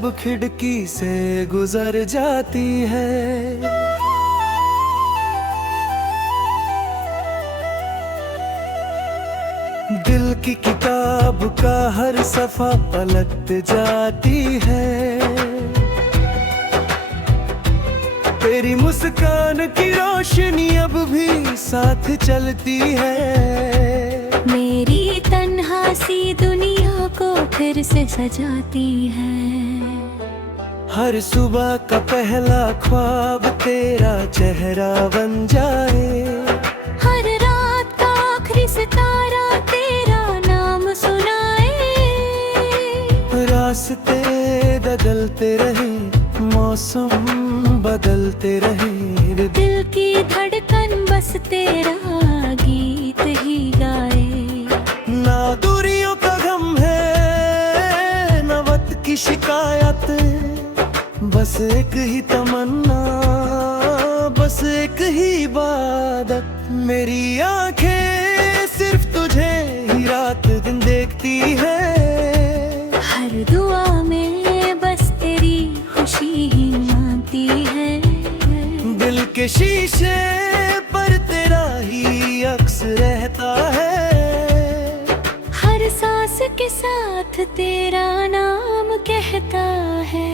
जब खिड़की से गुजर जाती है। दिल की किताब का हर सफा पलट जाती है। तेरी मुस्कान की रोशनी अब भी साथ चलती है। मेरी तन्हा सी दुनिया को फिर से सजाती है। हर सुबह का पहला ख्वाब तेरा चेहरा बन जाए। हर रात का आखिरी सितारा तेरा नाम सुनाए। रास्ते बदलते रहे, मौसम बदलते रहे, दिल की धड़कन बस तेरा गीत ही गाए। ना दूरियों का गम है, ना वक्त की शिकायत, बस एक ही तमन्ना, बस एक ही इबादत। मेरी आंखें सिर्फ तुझे ही रात दिन देखती है। हर दुआ में बस तेरी खुशी ही मांगती है। दिल के शीशे पर तेरा ही अक्स रहता है। हर सांस के साथ तेरा नाम कहता है।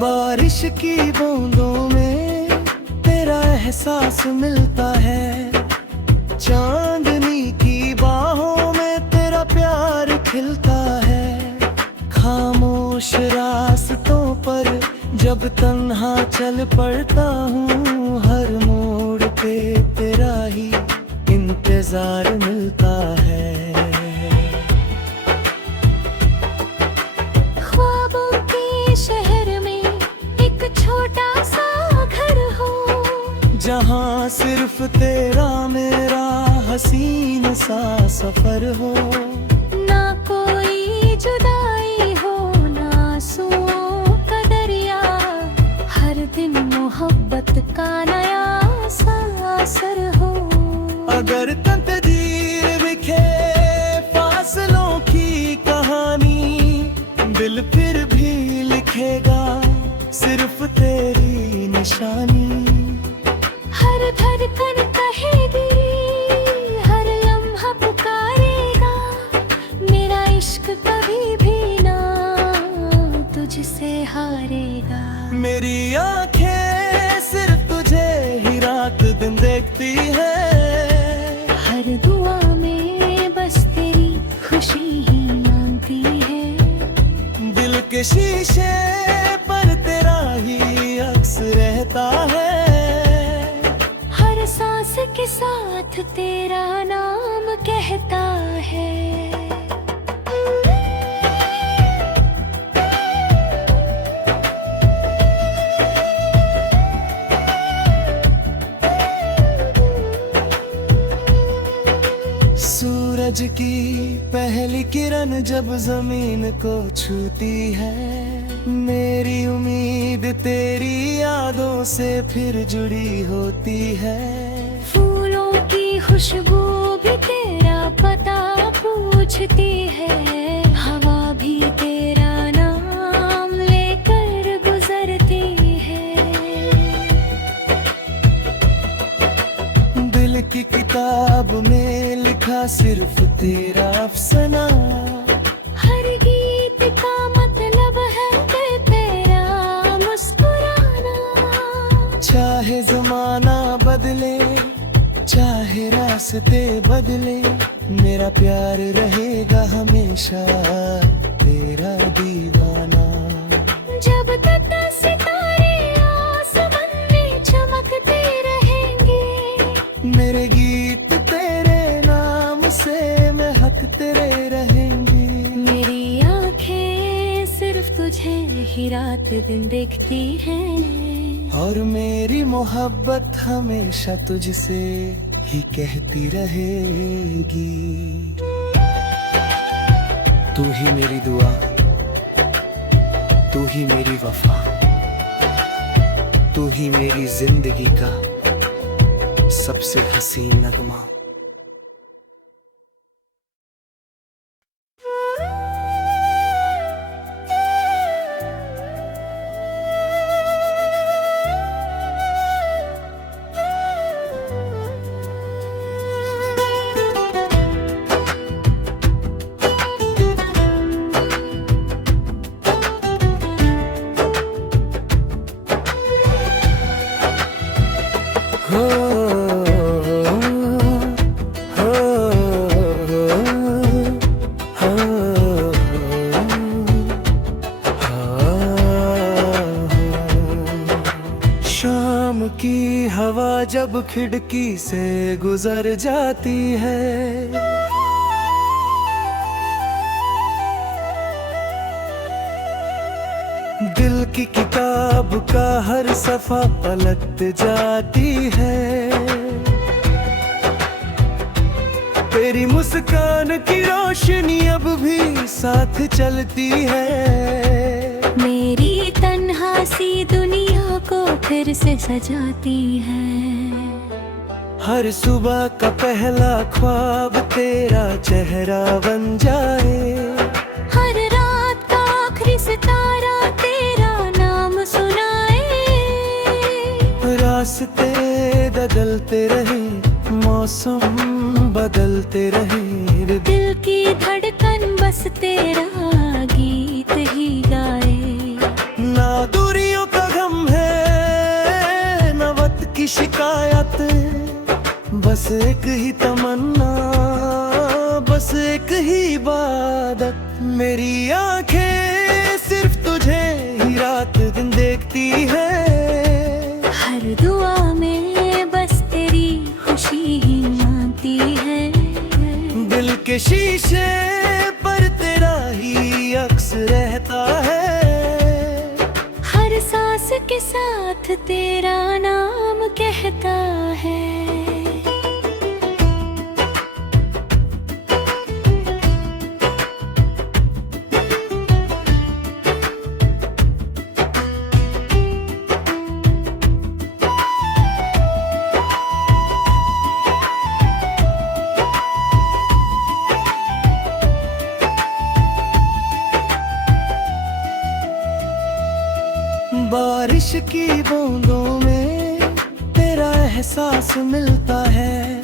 बारिश की बूंदों में तेरा एहसास मिलता है। चांदनी की बाहों में तेरा प्यार खिलता है। खामोश रास्तों पर जब तन्हा चल पड़ता हूँ, हर मोड़ पे तेरा ही इंतजार मिलता है। ख्वाबों के शहर में एक छोटा सा घर हो, जहाँ सिर्फ तेरा मेरा हसीन सा सफर हो। ना कोई जुदाई हो, ना आंसुओं का दरिया, हर दिन मोहब्बत का नया सा असर हो। अगर तकदीर लिखे फासलों की कहानी, दिल फिर भी लिखेगा सिर्फ तेरी निशानी। हर धड़कन कहेगी, हर लम्हा पुकारेगा, मेरा इश्क कभी भी ना तुझसे हारेगा। मेरी आंखें सिर्फ तुझे ही रात दिन देखती है। हर दुआ में बस तेरी खुशी ही मांगती है। दिल के शीशे पर तेरा ही अक्स रहता है। हर सांस के साथ तेरा नाम कहता है। सूरज की पहली किरण जब जमीन को छूती है, मेरी उम्मीद तेरी यादों से फिर जुड़ी होती है। फूलों की खुशबू भी तेरा पता पूछती है। हवा भी तेरा नाम लेकर गुजरती है। दिल की किताब में लिखा सिर्फ तेरा अफसाना। हर गीत का मतलब है तेरा मुस्कुराना। चाहे जमाना बदले, चाहे रास्ते बदले, मेरा प्यार रहेगा हमेशा तेरा दीवाना। जब तक सितारे आसमान में चमकते रहेंगे, मेरे गीत तेरे नाम से महकते रहेंगे। मेरी आंखें सिर्फ तुझे ही रात दिन देखती हैं। और मेरी मोहब्बत हमेशा तुझसे ही कहती रहेगी। तू ही मेरी दुआ, तू ही मेरी वफा, तू ही मेरी जिंदगी का सबसे हसीन नगमा। हो हो शाम की हवा जब खिड़की से गुजर जाती है, दिल की किताब का हर सफा पलट जाती है। तेरी मुस्कान की रोशनी अब भी साथ चलती है। मेरी तन्हा सी दुनिया को फिर से सजाती है। हर सुबह का पहला ख्वाब तेरा चेहरा बन जाए, हर रात का आखिरी सितारा तेरा नाम सुनाए। रास्ते बदलते रहे, मौसम बदलते रहे, दिल की धड़कन बस तेरा गीत ही गाए। ना दूरियों का गम है, ना वक्त की शिकायत, बस एक ही तमन्ना, बस एक ही इबादत। मेरी आंखें सिर्फ तुझे ही रात दिन देखती है, हर दुआ में बस तेरी खुशी ही मांगती है। दिल के शीशे पर तेरा ही अक्स रहता है, हर सांस के साथ तेरा नाम कहता है। बारिश की बूंदों में तेरा एहसास मिलता है,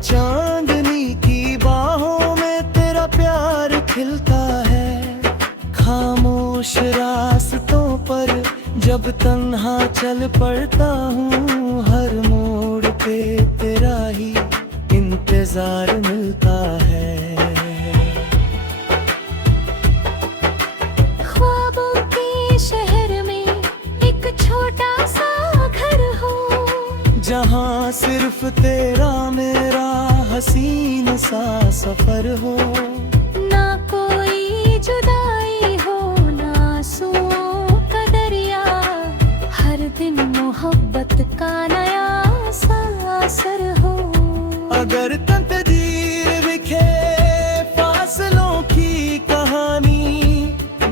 चांदनी की बाहों में तेरा प्यार खिलता है। खामोश रास्तों पर जब तन्हा चल पड़ता हूँ, हर मोड़ पे तेरा ही इंतजार मिलता है। ख्वाबों के शहर में एक छोटा सा घर हो, जहाँ सिर्फ तेरा मेरा हसीन सा सफर हो। ना कोई जुदाई हो, ना आंसुओं का दरिया, हर दिन मोहब्बत का नया सा असर हो। अगर तकदीर लिखे फासलों की कहानी,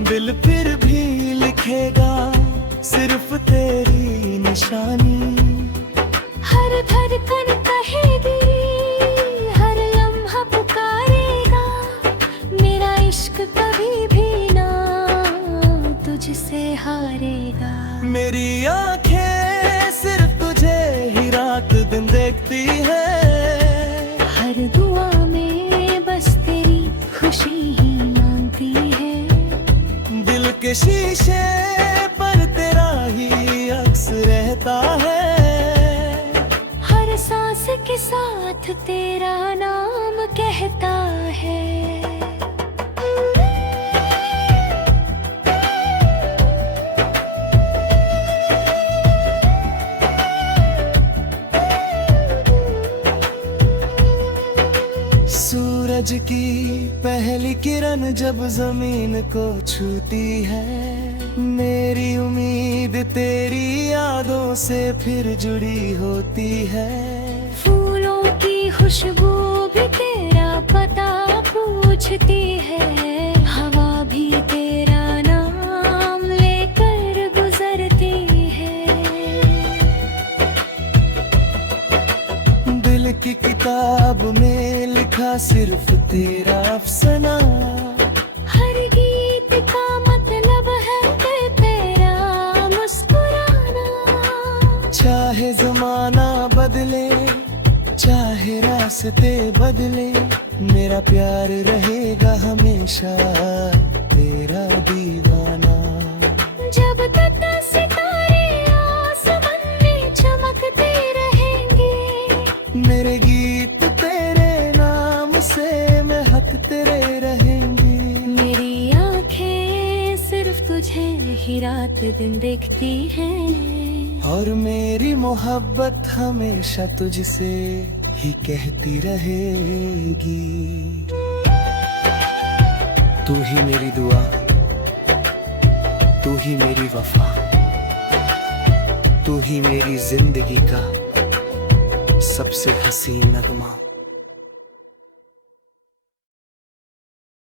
दिल फिर भी लिखेगा सिर्फ तेरी निशानी। हर धड़कन कहेगी, हर लम्हा पुकारेगा, मेरा इश्क कभी भी ना तुझसे हारेगा। मेरी आंखें सिर्फ तुझे ही रात दिन देखती है, हर दुआ में बस तेरी खुशी ही मांगती है। दिल के शीशे पर तेरा ही अक्स रहता है, हर सांस के साथ तेरा नाम कहता है। सूरज की पहली किरण जब जमीन को छूती है, मेरी उम्मीद तेरी यादों से फिर जुड़ी होती है। फूलों की खुशबू भी तेरा पता पूछती है, हवा भी तेरा नाम लेकर गुजरती है। दिल की किताब में लिखा सिर्फ तेरा अफसाना, हर गीत का मतलब है तेरा मुस्कुराना। चाहे जमाना बदले, चाहे रास्ते बदले, मेरा प्यार रहेगा हमेशा तेरा दीवाना। जब तक सितारे आसमान में चमकते रहेंगे, मेरे गीत तेरे नाम से महकते रहेंगे। मेरी आंखें सिर्फ तुझे ही रात दिन देखती हैं, और मेरी मोहब्बत हमेशा तुझसे ही कहती रहेगी। तू ही मेरी दुआ, तू ही मेरी वफा, तू ही मेरी जिंदगी का सबसे हसीन नगमा।